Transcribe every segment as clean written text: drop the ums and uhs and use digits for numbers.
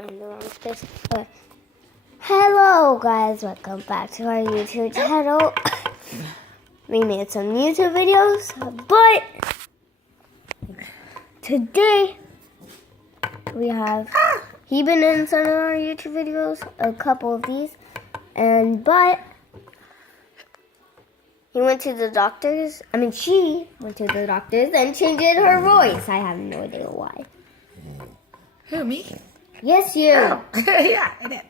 in the wrong space. Okay. Hello guys, welcome back to our YouTube channel. We made some YouTube videos, but today we have he been in some of our YouTube videos, a couple of these, but he went to the doctors. She went to the doctors and changed her voice. I have no idea why. Who, me? Yes, you. Oh. Yeah, I did.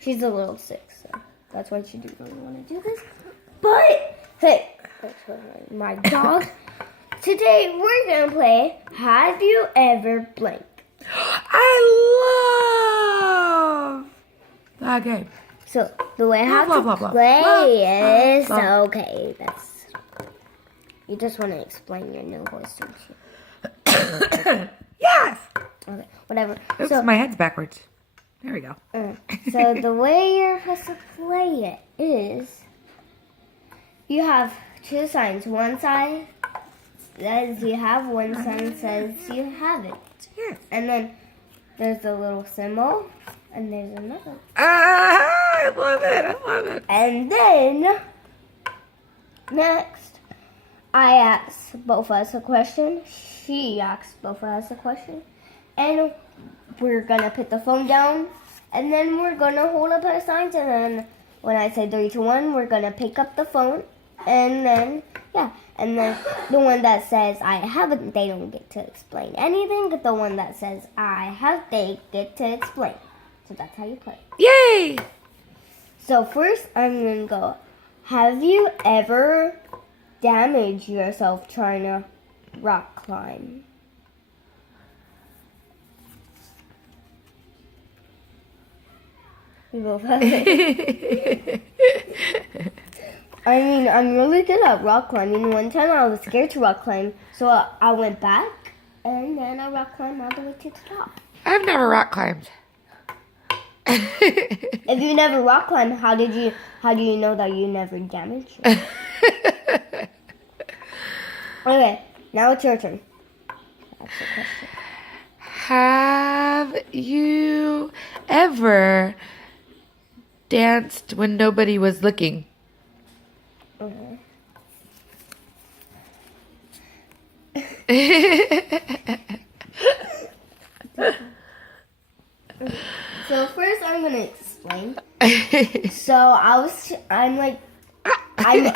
She's a little sick, so that's why she didn't really want to do this. But, hey, that's my dog. Today, we're going to play Have You Ever Blank? I love that game. So, the way I have Blah, to blah, blah, play blah, is... blah. Okay, that's... You just want to explain your new voice, don't you? Yes! Okay, whatever. Oops, So, my head's backwards. There we go. so the way you're supposed to play it is you have two signs. One side says you have, one side says you haven't. Yes. And then there's a little symbol, and there's another. I love it. I love it. And then next, I ask both of us a question. She asks both of us a question. And we're going to put the phone down. And then we're going to hold up our signs. And then when I say 3, 2, 1, we're going to pick up the phone. And then, yeah. And then the one that says I haven't, they don't get to explain anything. But the one that says I have, they get to explain. So that's how you play. Yay! So first, I'm going to go, have you ever damaged yourself trying to rock climb? We both have it. I'm really good at rock climbing. One time I was scared to rock climb, so I went back, and then I rock climbed all the way to the top. I've never rock climbed. If you never rock climb, how do you know that you never damaged yourself? Okay, now it's your turn. That's the question. Have you ever danced when nobody was looking? Okay. So first I'm gonna explain. So I'm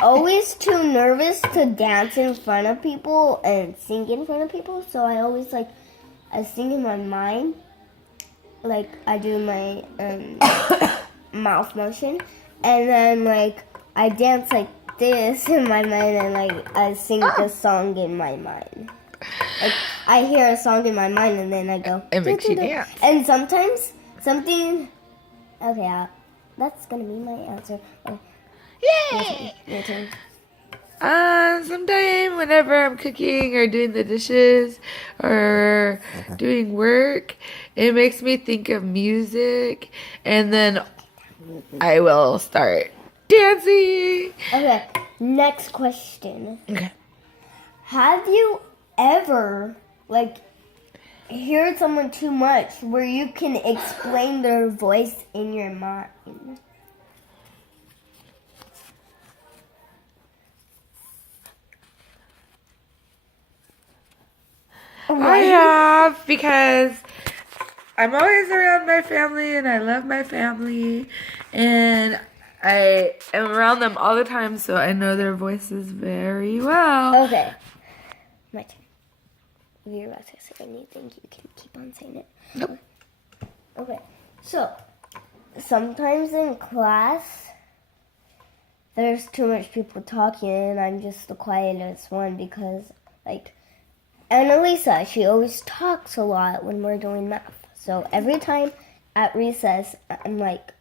always too nervous to dance in front of people and sing in front of people. So I always I sing in my mind. Like I do my mouth motion, and then I dance like this in my mind, and I sing the song in my mind. Like I hear a song in my mind, and then I go. It makes you dance. And sometimes something. Okay, that's gonna be my answer. Yay! Your turn. Sometime whenever I'm cooking or doing the dishes or doing work, it makes me think of music, and then I will start dancing. Okay, next question. Okay. Have you ever heard someone too much where you can explain their voice in your mind? I have, because I'm always around my family and I love my family and I am around them all the time, so I know their voices very well. Okay, my turn. If you're about to say anything, you can keep on saying it. Nope. Okay, so sometimes in class, there's too much people talking and I'm just the quietest one because, Annalisa, she always talks a lot when we're doing math. So every time at recess, I'm like,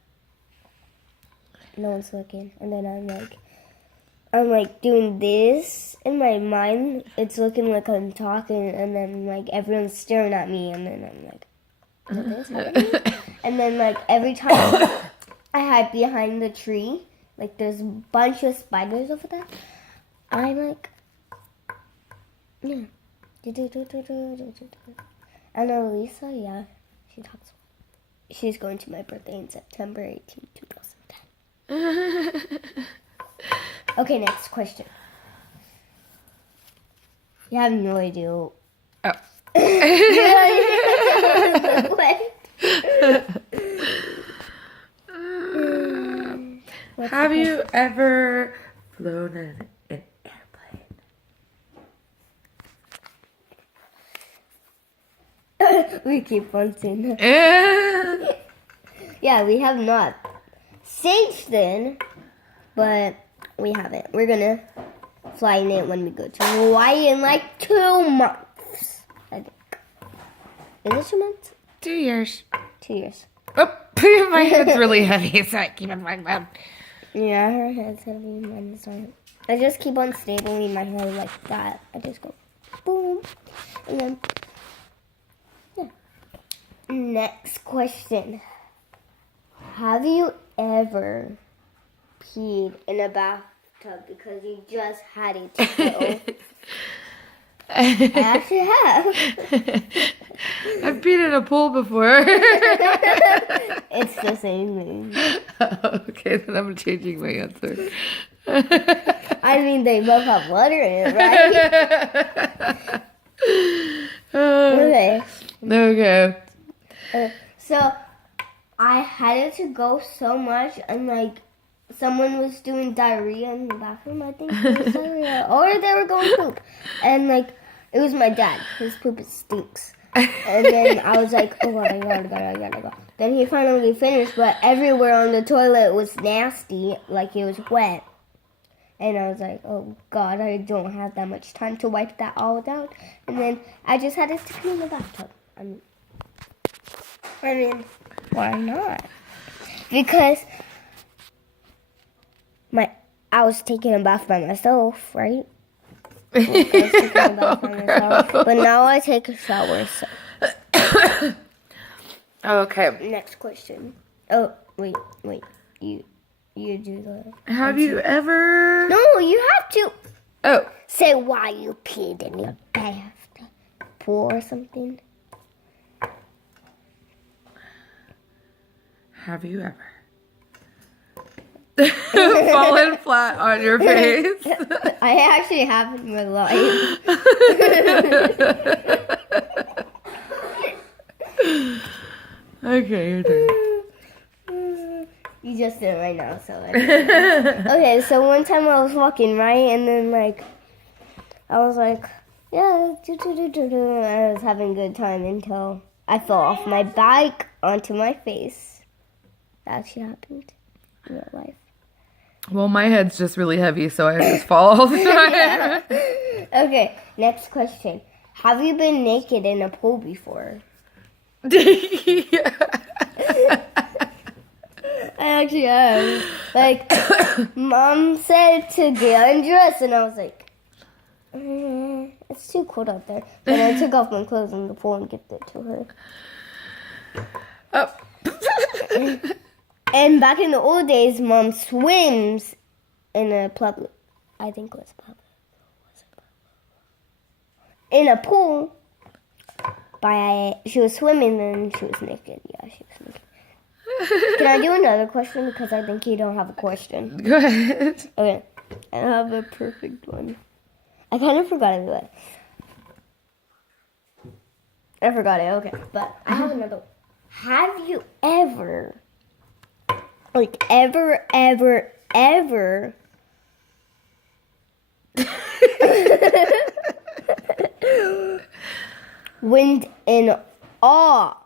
no one's looking. And then I'm doing this in my mind. It's looking like I'm talking, and then everyone's staring at me, and then I'm like, is this happening? And then every time I hide behind the tree, there's a bunch of spiders over there. I'm yeah. Annalisa, yeah, She talks. She's going to my birthday in September 18, 2010. Okay, next question. You have no idea. Oh. Have you ever flown an airplane? We keep on saying that. Eh. Yeah, we have not. Since then, but we haven't. We're gonna fly in it when we go to Hawaii in like 2 months, I think. Is it 2 months? 2 years. 2 years. Oh, my head's really heavy, so I keep it like that. Yeah, her head's heavy, mine's not. I just keep on stabilizing my head like that. I just go boom, and then yeah. Next question. Have you ever peed in a bathtub because you just had it to go? I actually have. I've peed in a pool before. It's the same thing. Okay, then I'm changing my answer. I mean, they both have water in it, right? Okay. Okay. So, I had it to go so much, and like, someone was doing diarrhea in the bathroom, I think. It was diarrhea. Or they were going poop. And like, it was my dad. His poop stinks. And then I was like, oh God, I gotta go. Then he finally finished, but everywhere on the toilet was nasty, like it was wet. And I was like, oh God, I don't have that much time to wipe that all down. And then I just had it to clean the bathtub. I mean, why not? Because I was taking a bath by myself, right? I was taking a bath by myself, but now I take a shower. So. Okay. Next question. Oh, wait. You do that. Have you ever... No, you have to Oh. say why you peed in your bath pool or something. Have you ever fallen flat on your face? I actually have in my life. Okay, your turn. You just did it right now, so I don't know. Okay, so one time I was walking, right? And then, like, I was like, yeah, I was having a good time until I fell off my bike onto my face. That actually happened in real life. Well, my head's just really heavy, so I just fall all the time. Okay, next question. Have you been naked in a pool before? Yeah. I actually have. Like, Mom said to get undressed, and I was like, it's too cold out there. And I took off my clothes in the pool and gave it to her. Oh. And back in the old days, Mom swims in a public, I think it was public. In a pool. She was swimming and she was naked. Yeah, she was naked. Can I do another question? Because I think you don't have a question. Go ahead. Okay. I have a perfect one. I kind of forgot it, but I forgot it. Okay. But I have another one. Have you ever, like ever went in awe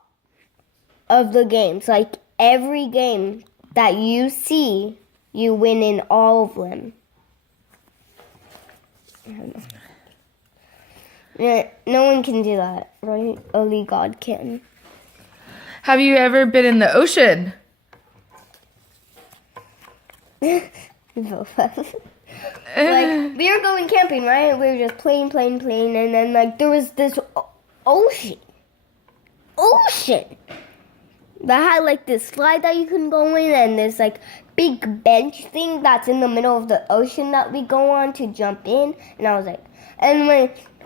of the games? Like every game that you see, you win in all of them. I don't know. Yeah, no one can do that, right? Only God can. Have you ever been in the ocean? Like, we were going camping, right? We were just playing, and then, like, there was this ocean that had, like, this slide that you can go in, and this, like, big bench thing that's in the middle of the ocean that we go on to jump in, and I was like, and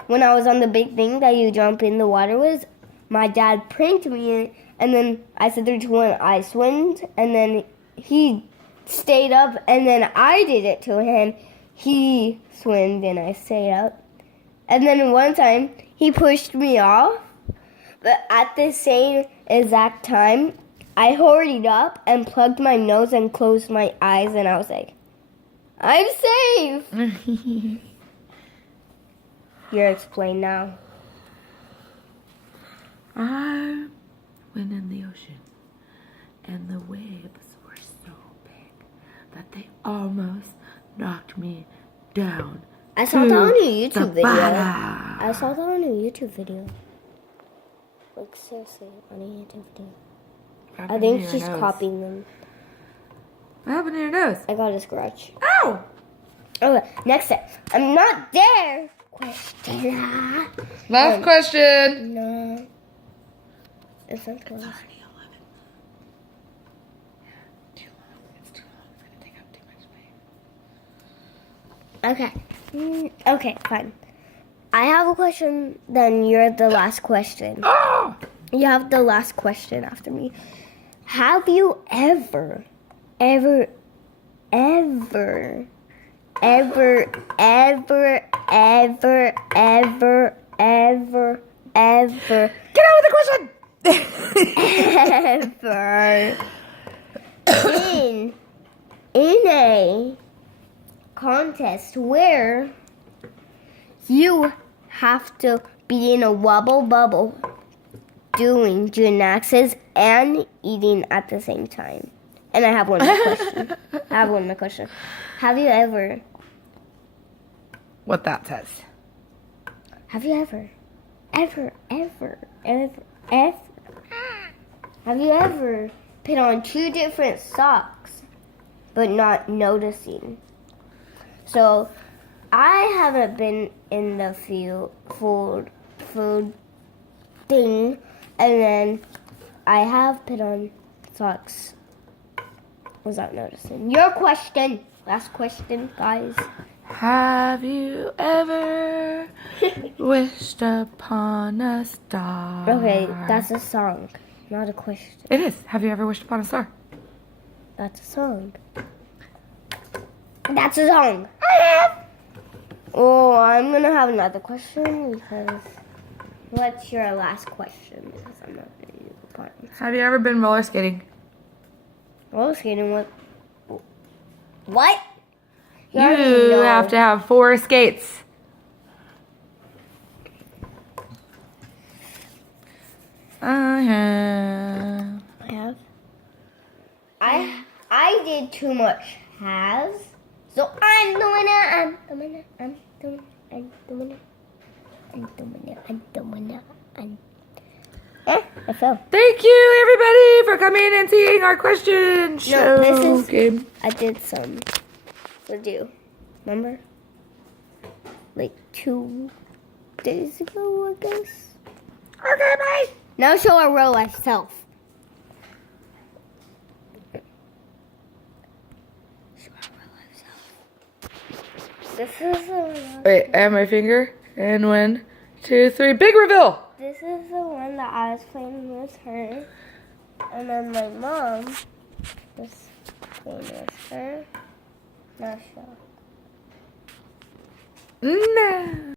when I was on the big thing that you jump in the water with, my dad pranked me, and then I said 3, 2, 1, I swimmed, and then he stayed up, and then I did it to him. He swam and I stayed up. And then one time, he pushed me off, but at the same exact time, I hurried up and plugged my nose and closed my eyes, and I was like, I'm safe! You're explained now. I went in the ocean, and the waves were so big that they almost knocked me down. I saw that on a YouTube video. Bottom. I saw that on a YouTube video. Like, seriously, on a YouTube video. I think she's copying them. What happened to your nose? I got a scratch. Ow! Okay, next step. I'm not there. Question. Last question. No. It's not close. It's already 11. Too long. It's too long. It's gonna take up too much space. Okay. Okay, fine. I have a question, then you're the last question. Oh! You have the last question after me. Have you ever, ever, ever, ever, ever, ever, ever, ever, ever, Get out with the question! ever in a contest where you have to be in a wobble bubble doing gymnastics and eating at the same time? And I have one more question. Have you ever What that says. have you ever have you ever put on 2 different socks but not noticing? So I haven't been in the food thing, and then I have put on socks without noticing. Your question, last question, guys. Have you ever wished upon a star? Okay, that's a song, not a question. It is. Have you ever wished upon a star? That's a song. That's a song. Oh, I'm gonna have another question because what's your last question? Because I'm not gonna use the part. Have you ever been roller skating? Roller skating, what? What? You already know. have to have 4 skates. I have. I did too much has, so I'm the winner. I'm the winner. I fell. Thank you, everybody, for coming and seeing our question show this is- game. I did some review. Remember? Like 2 days ago, I guess. Okay, bye. Now show our real life self. Show our real life self. This is the Wait, I have my finger. And 1, 2, 3. Big reveal. This is the one that I was playing with her. And then my mom was playing with her. Now show. No.